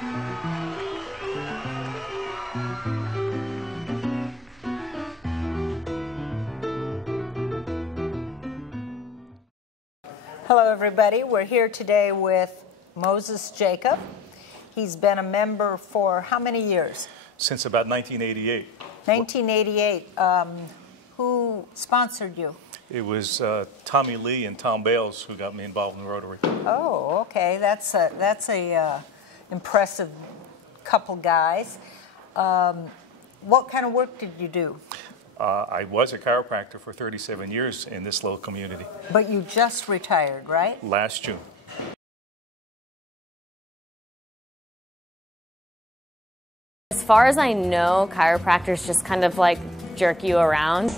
Hello, everybody. We're here today with Moses Jacob. He's been a member for how many years? Since about 1988. 1988. Who sponsored you? It was Tommy Lee and Tom Bales who got me involved in Rotary. Oh, okay. That's a impressive couple guys. What kind of work did you do? I was a chiropractor for 37 years in this little community. But you just retired, right? Last June. As far as I know, chiropractors just kind of like jerk you around.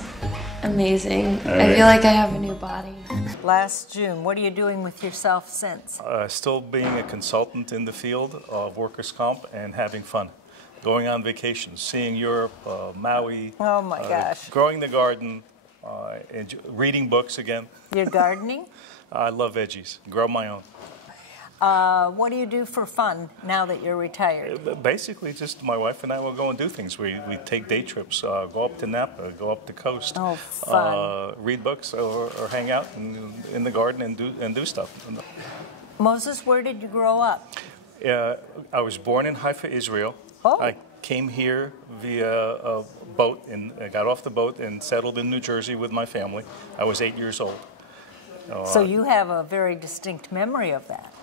Amazing. I feel like I have a new body. Last June. What are you doing with yourself since? Still being a consultant in the field of workers' comp and having fun. Going on vacations, seeing Europe, Maui. Oh my gosh. Growing the garden, and reading books again. You're gardening? I love veggies. Grow my own. What do you do for fun now that you're retired? Basically, just my wife and I will go and do things. We take day trips, go up to Napa, go up the coast. Oh, fun. Read books or hang out in the garden and do stuff. Moses, where did you grow up? I was born in Haifa, Israel. Oh. I came here via a boat, and I got off the boat and settled in New Jersey with my family. I was 8 years old. So you have a very distinct memory of that.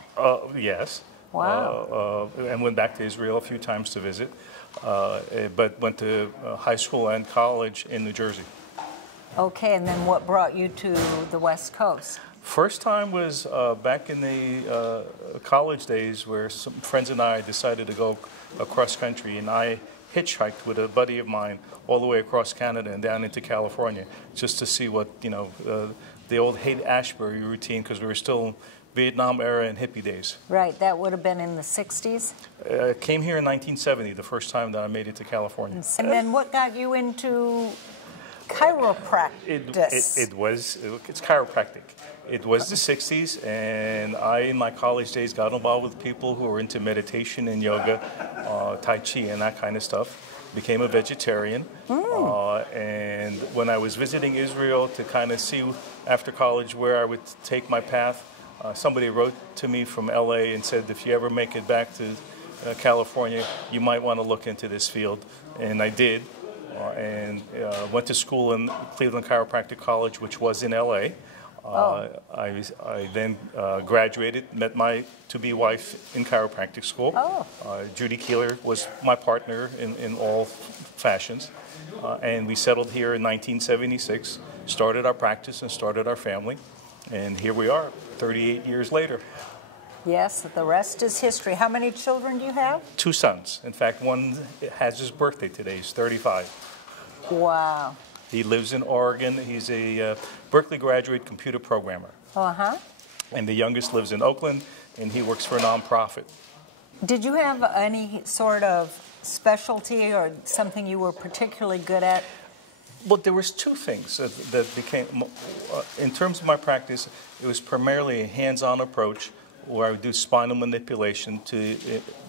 Yes. Wow. And went back to Israel a few times to visit, but went to high school and college in New Jersey. Okay, and then what brought you to the West Coast? First time was back in the college days, where some friends and I decided to go across country, and I hitchhiked with a buddy of mine all the way across Canada and down into California just to see what, the old Haight-Ashbury routine, because we were still Vietnam era and hippie days. Right, that would have been in the 60s? Came here in 1970, the first time that I made it to California. And then what got you into chiropractic? It's chiropractic. It was the 60s, and I, in my college days, got involved with people who were into meditation and yoga, Tai Chi and that kind of stuff. Became a vegetarian. And when I was visiting Israel to kind of see after college where I would take my path, somebody wrote to me from LA and said, if you ever make it back to California, you might want to look into this field. And I did, and went to school in Cleveland Chiropractic College, which was in LA. I then graduated, met my to-be wife in chiropractic school. Judy Keeler was my partner in all fashions. And we settled here in 1976, started our practice and started our family. And here we are, 38 years later. Yes, the rest is history. How many children do you have? 2 sons. In fact, one has his birthday today. He's 35. Wow. He lives in Oregon. He's a Berkeley graduate computer programmer. Uh-huh. And the youngest lives in Oakland, and he works for a nonprofit. Did you have any sort of specialty or something you were particularly good at? Well, there was 2 things that became, in terms of my practice, it was primarily a hands-on approach where I would do spinal manipulation to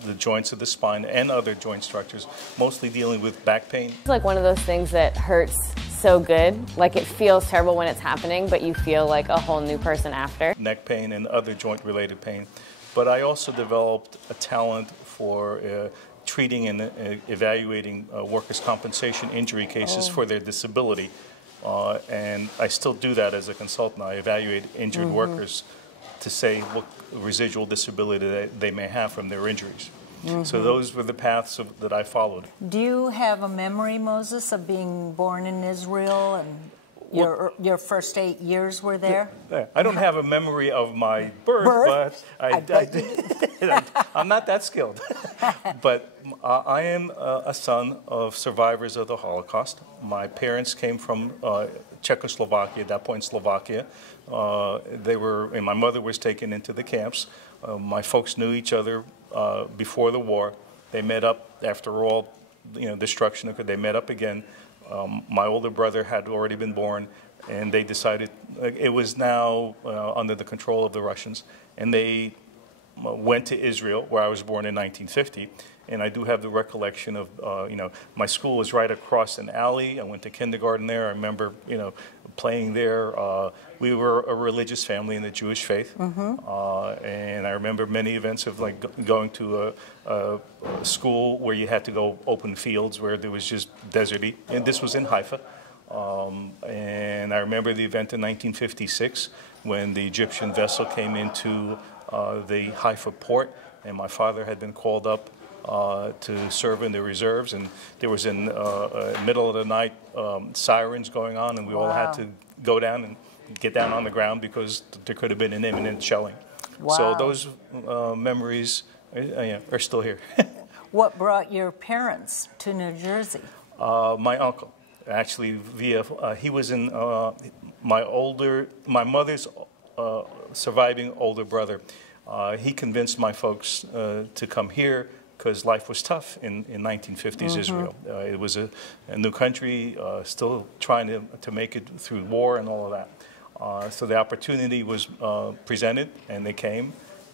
the joints of the spine and other joint structures, mostly dealing with back pain. It's like one of those things that hurts so good, like it feels terrible when it's happening, but you feel like a whole new person after. Neck pain and other joint-related pain. But I also developed a talent for treating and evaluating workers' compensation injury cases for their disability. And I still do that as a consultant. I evaluate injured workers to say what residual disability they may have from their injuries. So those were the paths that I followed. Do you have a memory, Moses, of being born in Israel and your first 8 years were there? I don't have a memory of my birth? But I'm not that skilled. But I am a son of survivors of the Holocaust. My parents came from Czechoslovakia, at that point Slovakia. And my mother was taken into the camps. My folks knew each other before the war. They met up after all, destruction occurred. They met up again. My older brother had already been born, and they decided it was now under the control of the Russians, and went to Israel, where I was born in 1950, and I do have the recollection of, my school was right across an alley. I went to kindergarten there. I remember, playing there. We were a religious family in the Jewish faith, and I remember many events of like going to a school where you had to go open fields where there was just deserty, and this was in Haifa. And I remember the event in 1956 when the Egyptian vessel came into the Haifa port, and my father had been called up to serve in the reserves, and there was in middle of the night sirens going on, and we all had to go down and get down on the ground because there could have been an imminent shelling. Wow. So those memories are still here. What brought your parents to New Jersey? My uncle, actually, he was in my mother's surviving older brother. He convinced my folks to come here because life was tough in 1950s Israel. It was a new country, still trying to make it through war and all of that. So the opportunity was presented, and they came.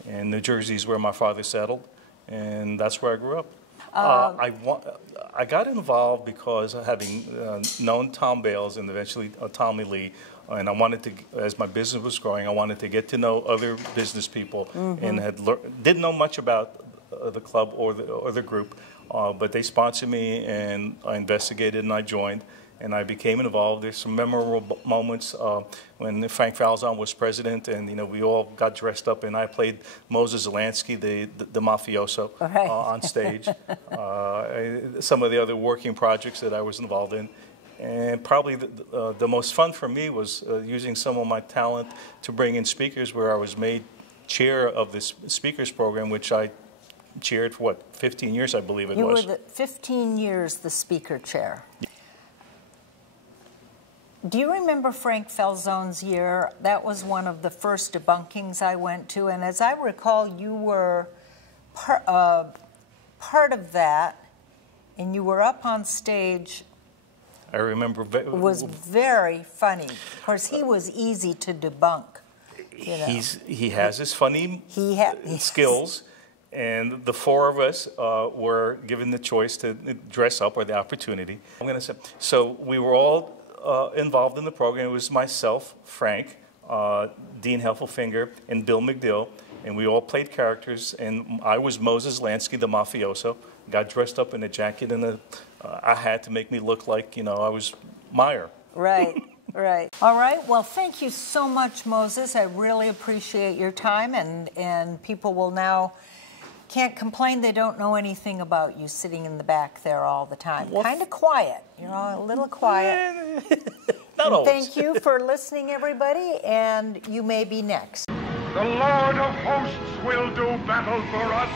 And New Jersey is where my father settled, and that's where I grew up. I got involved because of having known Tom Bales and eventually Tommy Lee, and I wanted to, as my business was growing, I wanted to get to know other business people, and didn't know much about the club or the group, but they sponsored me, and I investigated, and I joined, and I became involved. There's some memorable moments when Frank Falzon was president, and we all got dressed up, and I played Moses Zelansky, the mafioso, on stage. Some of the other working projects that I was involved in. And probably the most fun for me was using some of my talent to bring in speakers, where I was made chair of this speakers program, which I chaired for, 15 years, I believe it was. You were 15 years the speaker chair. Do you remember Frank Falzon's year? That was one of the first debunkings I went to, and as I recall, you were part of that, and you were up on stage. I remember. It was very funny. Of course, he was easy to debunk. He has his funny skills, and the four of us were given the choice to dress up, or the opportunity. I'm going to say, so we were all involved in the program. It was myself, Frank, Dean Heffelfinger, and Bill McDill, and we all played characters, and I was Moses Lansky, the mafioso. Got dressed up in a jacket and a hat to make me look like, I was Meyer. Right, right. All right, well, thank you so much, Moses. I really appreciate your time, and people will now can't complain they don't know anything about you sitting in the back there all the time. Well, kind of quiet, a little quiet. Not always. Thank you for listening, everybody, and you may be next. The Lord of hosts will do battle for us.